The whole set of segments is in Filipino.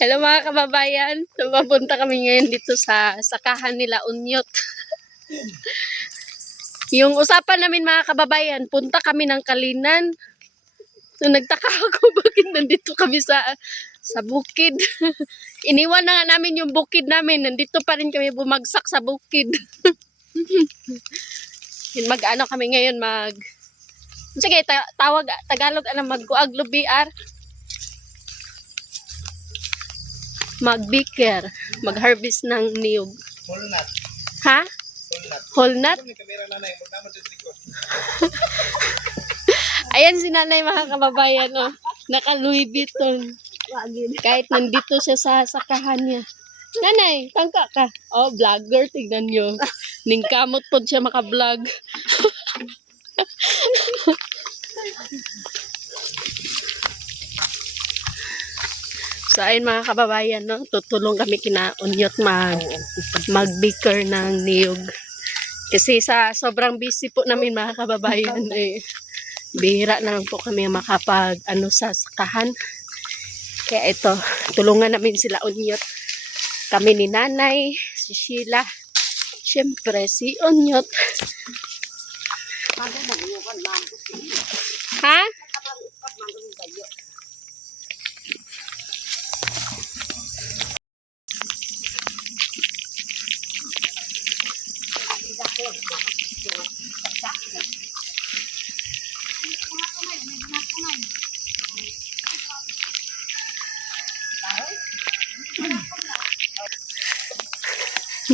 Hello mga kababayan. Papunta kami ngayon dito sa sakahan nila Unyot. Yung usapan namin mga kababayan, punta kami ng Kalinan. So nagtaka ako bakit nandito kami sa bukid. Iniwan na nga namin yung bukid namin. Nandito pa rin kami bumagsak sa bukid. Mag-ano kami ngayon sige, tawag Tagalog magkuaglo BR. Mag-biker, mag-harvest ng niyog. Walnut. Ha? Walnut? Ayan si nanay mga kababayan, oh. Naka Louis Vuitton. Kahit nandito siya sa sakahan niya. Nanay, tangka ka. Oh, vlogger, tignan nyo. Ningkamot po siya maka-vlog. So, ayun mga kababayan, no? Tutulong kami kina Unyot mag-biker ng niyog. Kasi sa sobrang busy po namin mga kababayan, bihira na lang po kami makapag sa sakahan. Kaya ito, tulungan namin sila Unyot. Kami ni nanay, si Sheila, syempre si Unyot. Ha?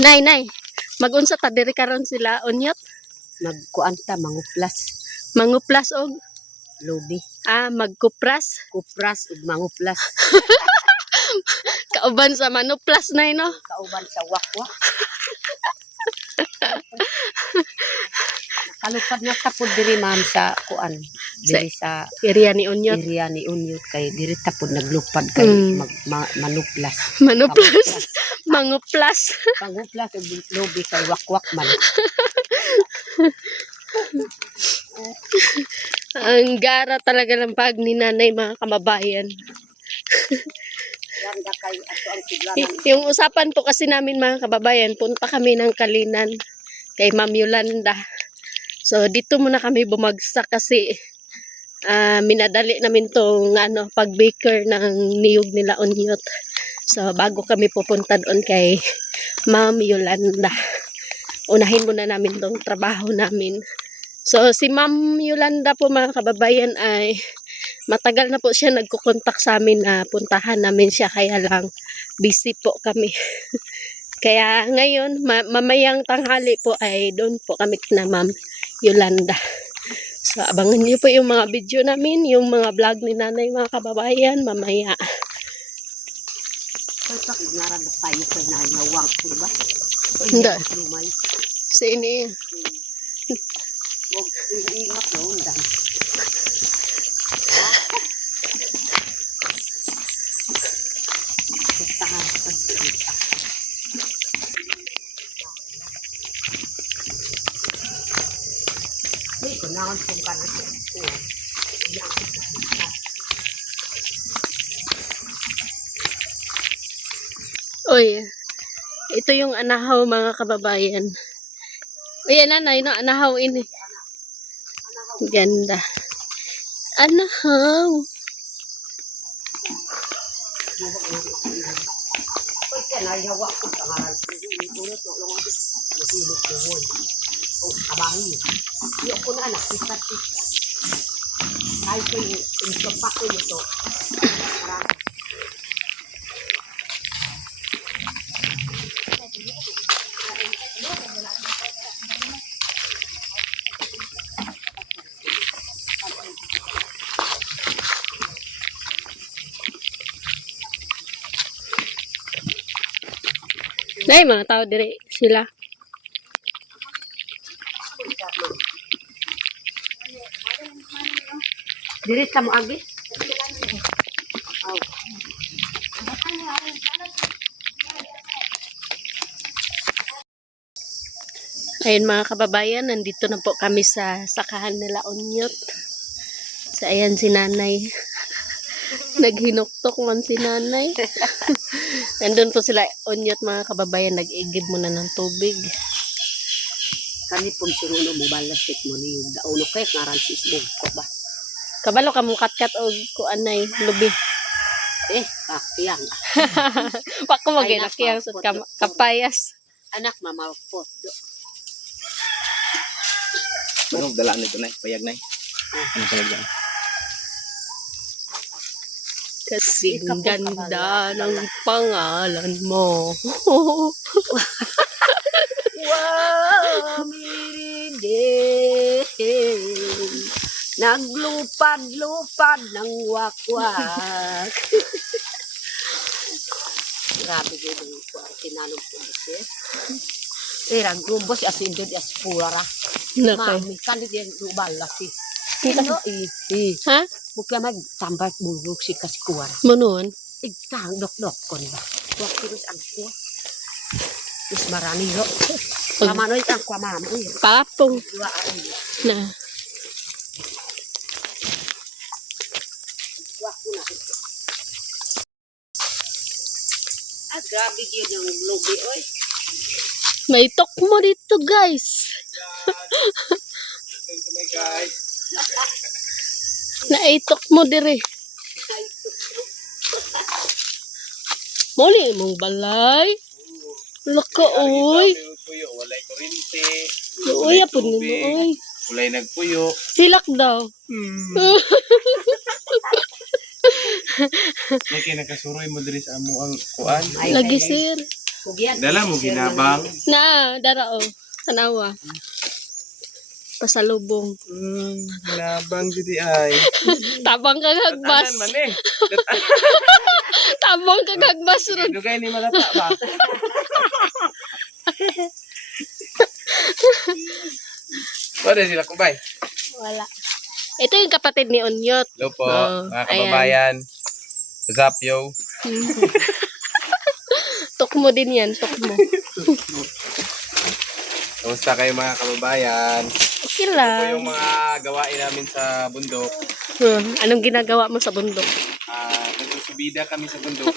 Nay, magunsa ta diri karon sila Unyot? Magkuan ta manguplas. Manguplas og Lubi. magkupras. Kupras ug manguplas. Kauban sa manuplas nay no. Kauban sa wakwak. Nakalupad na tapod diri ma'am sa kuan. Diri sa Area ni Unyot. area ni Unyot kay diri tapod naglupad kay manuplas. Manuplas. Manguplas. Manguplas ug lubi sa wakwak man. Ang gara talaga ng pag ni nanay mga kababayan. Ganda kay ato ang siglanan. Yung usapan po kasi namin mga kababayan, punta kami ng Kalinan kay Ma'am Yolanda. So dito muna kami bumagsak kasi minadali namin tong pag-baker ng niyog nila Unyot. So bago kami pupunta doon kay Ma'am Yolanda, unahin muna namin tong trabaho namin. So si Ma'am Yolanda po mga kababayan ay matagal na po siya nagkukontak sa amin na puntahan namin siya, kaya lang busy po kami. Kaya ngayon mamayang tanghali po ay doon po kami kina Ma'am Yolanda. So abangan niyo po yung mga video namin, yung mga vlog ni nanay mga kababayan mamaya. Pagka ignaran na tayo kay nawang ko ba? Hindi. Lumay. Sa ini. Wag iingat na undan. Uy, ito yung anahaw mga kababayan. Uy, nanay, no, anahaw ini. Ganda. Anahaw. Nay, mga tao dire sila. Dirita mo agi? Ayun mga kababayan, nandito na po kami sa sakahan nila Unyot. So ayan si nanay. Naghinuktok man si nanay. Nandun po sila, Onyot mga kababayan, nag-igib muna ng tubig. Kani pong suruno mo balastik mo ni yung dauno kay ngaran si Isbog ko ba? Kabalo ka mong katkat o kuanay, lubi. Pakiyang. Wako mo Ay, ginak yang sa nakapot. kapayas. Anak mamapot. Ano, dalaan nito na, payag na. Ano talaga? Kasi Ikaw po, ganda kabalo. ng pangalan mo. Wow, mirinde. Naglupad-lupad ng wakwak. Grabe yun yung tinanong po kasi. Ragbos as indod as pura. Nakay. Mami, kanid yung lubala sis. Kita Ano Ha? Bukya magtambal bulbog si kaskuwar. Manuon? Igtang dok-dok ko na. Huwag kirus ang kuwa. Is marami yo. Pamanoy ang kwa mama. Uy, Papong dua ay. na. Huwag ko na. Grabe yun yung lobe, oy. May tok mo dito, guys. Welcome to my guys. Naitok mo dire. Muli mong balay. Laka, oy. Puyo, walay kurinte. Uy, apod mo, oy. Walay nagpuyo. Hilak daw. May kinakasuroy mo diri sa amo ang kuan. Lagi, sir. Dala mo ginabang. Na, dara, oh. Tanawa. Pasalubong. Ginabang judi ay. Tabang kang hagbas. Tanan man eh. Tabang kang hagbas, Rod. Dugay ni malata ba? Wala sila kubay. Wala. Ito yung kapatid ni Onyot. Hello po, Oh, mga kababayan. What's up, yo? Tok mo din yan, tok mo. Kamusta kayo mga kababayan? Okay Ito po lang. yung mga gawain namin sa bundok. Anong ginagawa mo sa bundok? Nagsusubida kami sa bundok.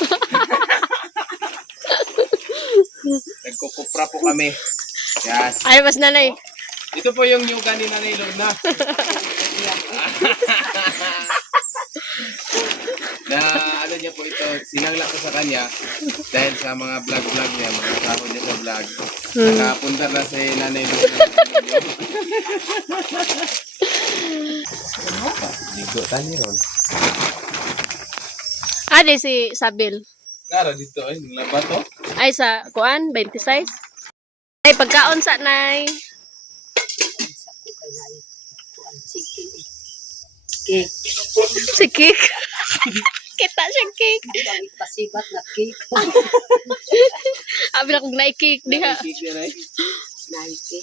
Nagkukupra po kami. Yan. Ay, mas nanay. Ito po yung yuga ni Nanay Lorna. Na ano niya po ito, sinangla ko sa kanya dahil sa mga vlog-vlog niya, mga trabaho niya sa vlog. Nakapunta na si Nanay Lorna. Ligo tani ron. Ade si Sabil. Ngara dito ay nilaba to. Ay, sa kuan, 26. Ay, pagkaon sa nay. Cake. Si Cake. Kita siya cake. Ang pasibat na cake. Abi na kong naikik diha. Naike.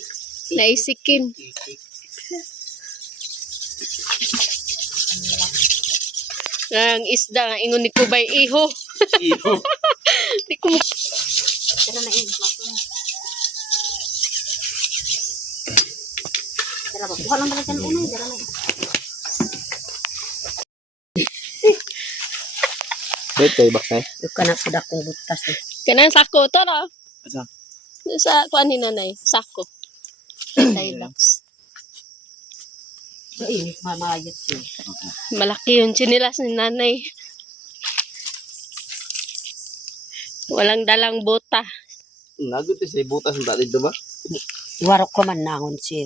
Naisikin. Ang isda nga ingon ni Kubay iho. Iyo. Di ko mo- Tara na yun. Tara ba? Buka lang pala dyan unay. Tara na yun. Wait, kayo bakay. Yung ka na sa dakong butas eh. Kanang sako to ra. Asa? Sa kuan ni nanay, sako. Tilax. Mainit mamayat siya. Malaki yung chinilas ni nanay. Walang dalang bota. Nagot sa butas ng tali ba? Warok ko man nangon sir.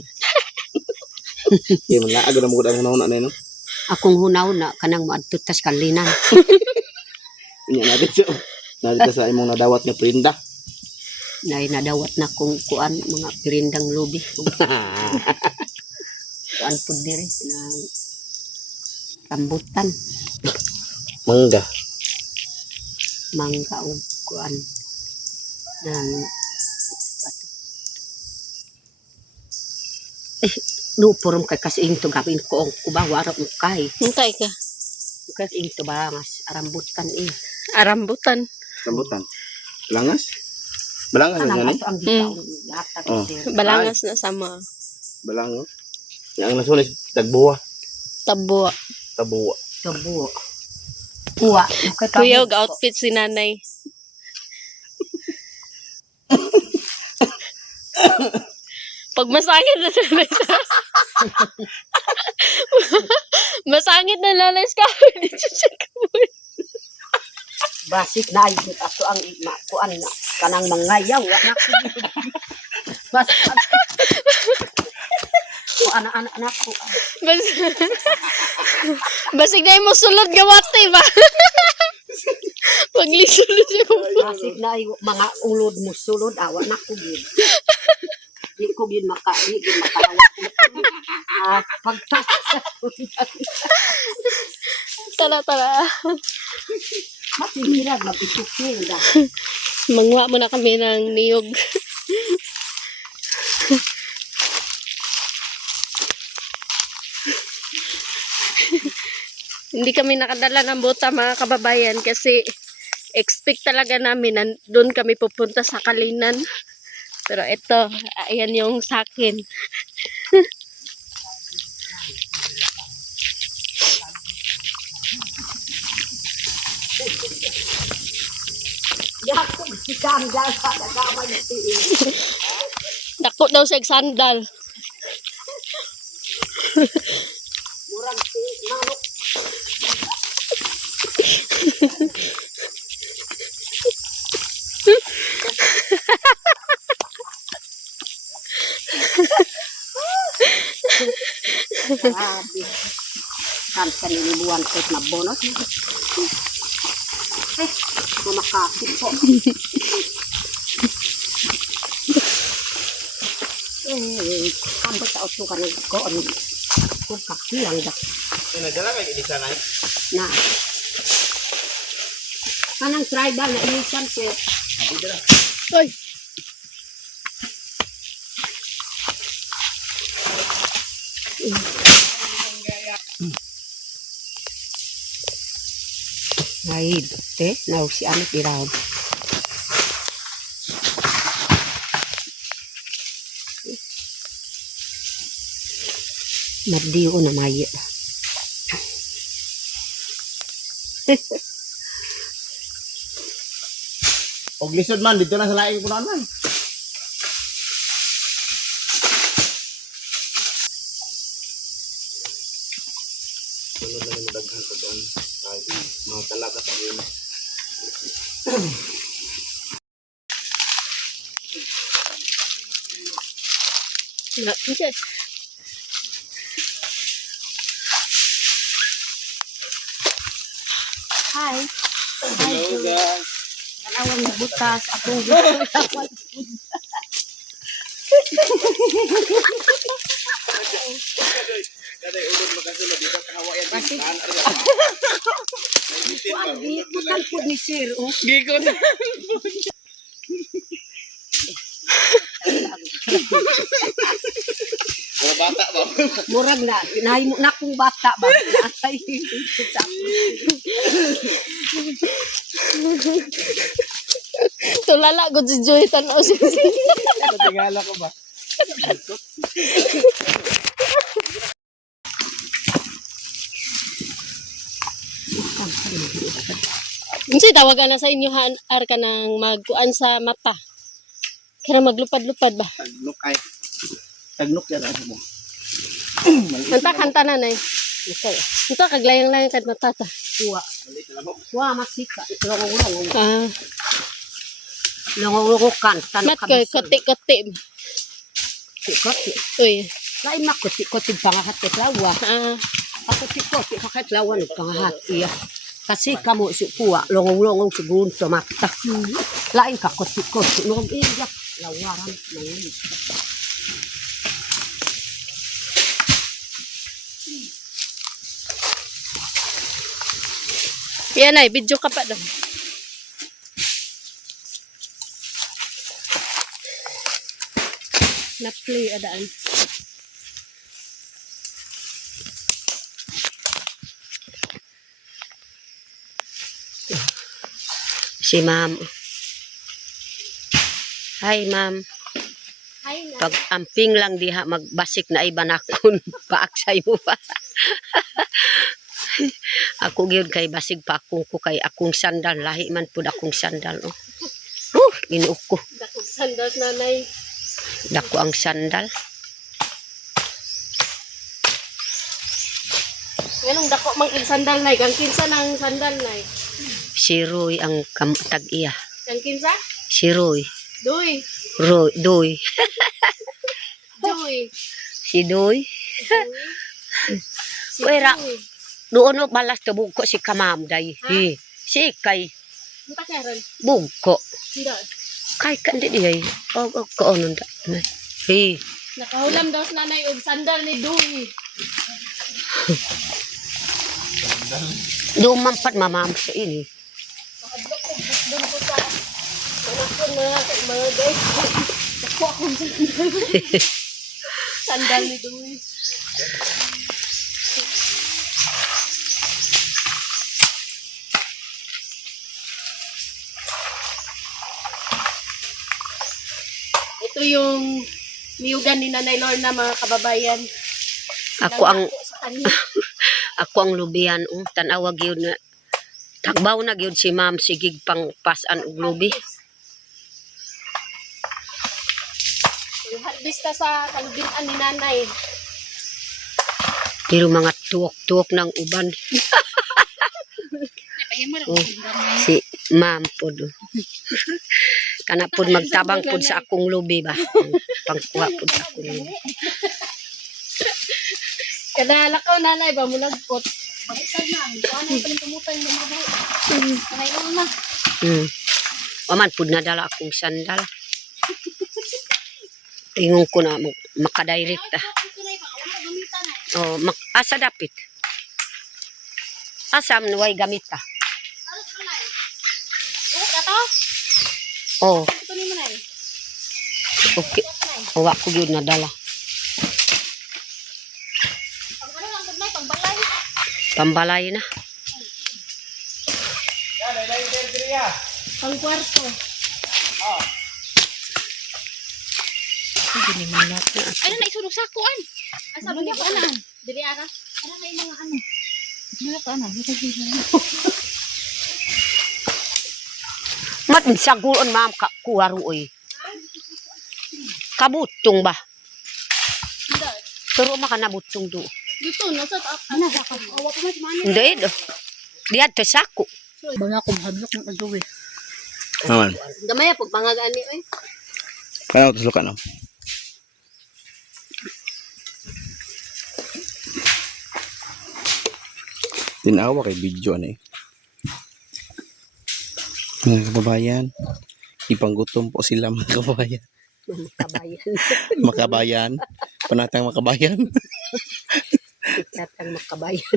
Kaya man naago na mo ang una na no. Akong hunaw na kanang maadtutas kalinan. Inya natin so. Natin sa imong nadawat nga prinda. Nay nadawat na kong kuan mga pirindang lubi. Kuan pud diri na rambutan, Mangga. mangga o kuan ng lupurom kay kasing to gawin ko ang kubawara mo kay. Hintay ka. Kasing to barangas rambutan eh. Arambutan. Rambutan. Balangas? Balangas na Anang yan eh? ato ang gitaong lahat Oh. sir. Balangas na sama. Balango. Yang nasulis tagbuwa. Tabo. Tabuwa. Tubo. Kuha. Kuyog outfit si nanay. Pag masangit na nanay masangit na nanay ka. Basik na ay ato ang kuan na kanang mangayaw wa na ko. Basik. O anak ko. Basig na mo sulod nga wate ba? Paglisulod siya ko. Basik na ay mga ulod mo sulod awa na ko gid. Di ko gid makahawak. Pagtas. Tara. Matinirag mapitukin da. Mangwa mo na kami ng niyog. Hindi kami nakadala ng bota mga kababayan kasi expect talaga namin na doon kami pupunta sa Kalinan. Pero ito, ayan yung sakin. Yakog si Kanda sa nagamay tiil. Dako daw siya sandal. Murang si manok. Grabe. Kan kanilibuan ko na bonus. Mamakasip po. Ambot sa otong ka nagkoon. Kung kakiyang da. Nadala kayo ilisa na Na. Kanang tribal na ilisan siya. Oy. Ay, now si ano tiraw. Mardiyo na maya. Og lisod man dito na sa laing kunan man. Sunod na mo daghan sa doon. Ay, mga talaga sa yun. Hi. Hello guys. Kanawang nabutas akong gusto. Kaday ulod makasulod dito sa Hawaiian. Bakit? Taan ari ba? Naibitin ba ulod mo lang. Bukan po ni Sir. Gigo na. Mga bata ba? Murag na. Nahimo na kong bata ba? Ay, Tulala ko si Joy tanaw siya. Tingala ko ba? Kasi tawagan na sa inyo ar ka nang magkuan sa mapa. Kaya maglupad-lupad ba? Tagnok ay. Tagnok yan ano mo. Kanta na na eh. Ito kaglayang-layang kad matata. kuha. Kuha masika. Longong-longong. Ah, Longong-longokan. mat ko kote-kote. Kote. Uy. Lain na kote-kote pangahat ke lawa. Ah, Kote-kote kahit lawa ng pangahat. Iya. Kasi kamu si kuha. Longong-longong siguro sa mata. Lain ka kote-kote. Longong iya. Lawaran. Lain. yan ay, video ka pa daw. Na-play adaan. Si ma'am. Hi ma'am. Hi na. Pag amping lang diha magbasik na iba na kun paak sayo pa. Ako gyud kay basig pa akong ko kay akong sandal lahi man pud akong sandal oh. Ginuok ko. Dakong sandal nanay. Dako ang sandal. Nganong dako mang sandal nay, kang kinsa nang sandal nay? Si Roy ang kamatag iya. Kang kinsa? Si Roy. Doy. Doy. Joy. Si Doy. Si Wera. Joy. Doon no balas to bugko si Kamam day. Ha? Si kay Ang takaran. bugko. Sida. Kay kandi diay. Og ko onon da. Nakahulam daw sa nanay og sandal ni Doy. Doon man pat mamam sa ini. Makadlok ko doon ko sa manakon mga guys. Dako akong sandal. Sandal ni Doy. Ito yung niyugan ni Nanay Lorna, mga kababayan. Ako ang Sa kanya. ako ang lubian tan-awag yun na tagbaw na gyud si ma'am sigig pang pasan og lubi. Hadbista sa kalubinan ni Nanay. Pero mga tuok-tuok ng uban. Si ma'am pod. Kana pod magtabang pod sa akong lubi ba. Pangkuha pod sa akong lubi. Kada lakaw Nanay ba mo nagpot. Baliktad na. Kuan ay palimutan ng mga bahay. Nanay Lorna. Waman pod nadala akong sandal. Ingon ko na makadirect ta. Oh, asa dapit. Asam nuway gamit ka. Oh, Ito ni mo Nay. okay. O wa ko gyud nadala. Pagkano lang gud Nay pangbalay. Pambalay na. Pang kwarto. Ay na isulog sa kuan. Asa ba niya pa ana? Dili ara. Ara kay mga ano. Dili ka ana, dito Mat saguon ma'am ka kuwaro oy. Kabutong ba? Pero makanabutong do. Dito nasa ana sa ka. Awa pa mas man. Hindi do. Diyan to sako. Banga ko hadlok ng adowe. Naman. Gamay pag bangag ani oy. Kaya ako tusukan no? Tinawa kay video ano eh. Mga kababayan, ipanggutom po sila mga kababayan. Makabayan. Makabayan, panatang makabayan. Tatang makabayan.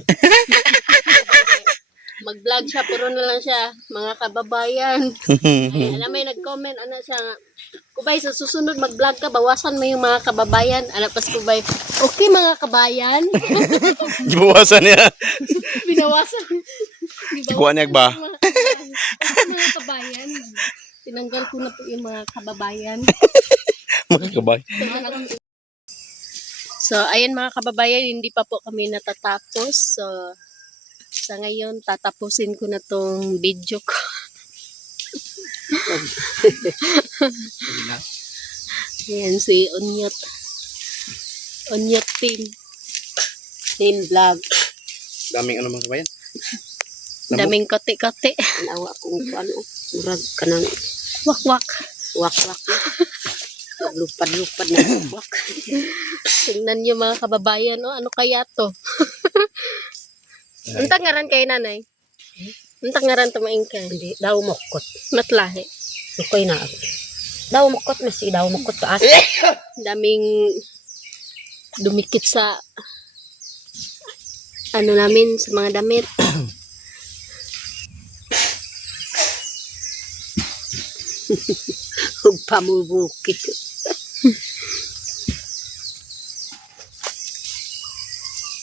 Mag-vlog siya, puro na lang siya, mga kababayan. Ay, alam may nag-comment, ano siya nga, Kubay, sa susunod mag-vlog ka, bawasan mo yung mga kababayan. Anak pas Kubay, okay mga kabayan. Gibawasan niya. Binawasan. Ikuha niya ba? Okay mga kabayan. Tinanggal ko na po yung mga kababayan. Mga kabay. So, ayan mga kababayan, hindi pa po kami natatapos. So, sa ngayon, tatapusin ko na tong video ko. Ayan si Onyot. Onyot team. Team vlog. Daming ano mga kabayan? Daming kote-kote. Nawa kung ano. Murag ka ng Wak-wak. wak-wak. Lupad-lupad na wak. Tingnan niyo mga kababayan, oh, ano kaya to? Ang tangaran kay nanay? Ang tangaran to maingkay? Hindi. Daw mokot. Matlahi. Lukoy na. Daw mokot na si daw mokot taas. Daming dumikit sa ano namin, sa mga damit. Huwag pamubukit.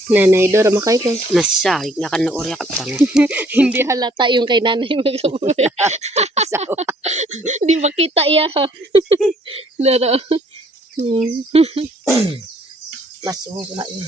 Nanay, Dora, makay ka. Masarig na kanoorya ka pang. Hindi halata yung kay nanay mga kababayan. Di makita iya. Dora. Mas huwag na yun.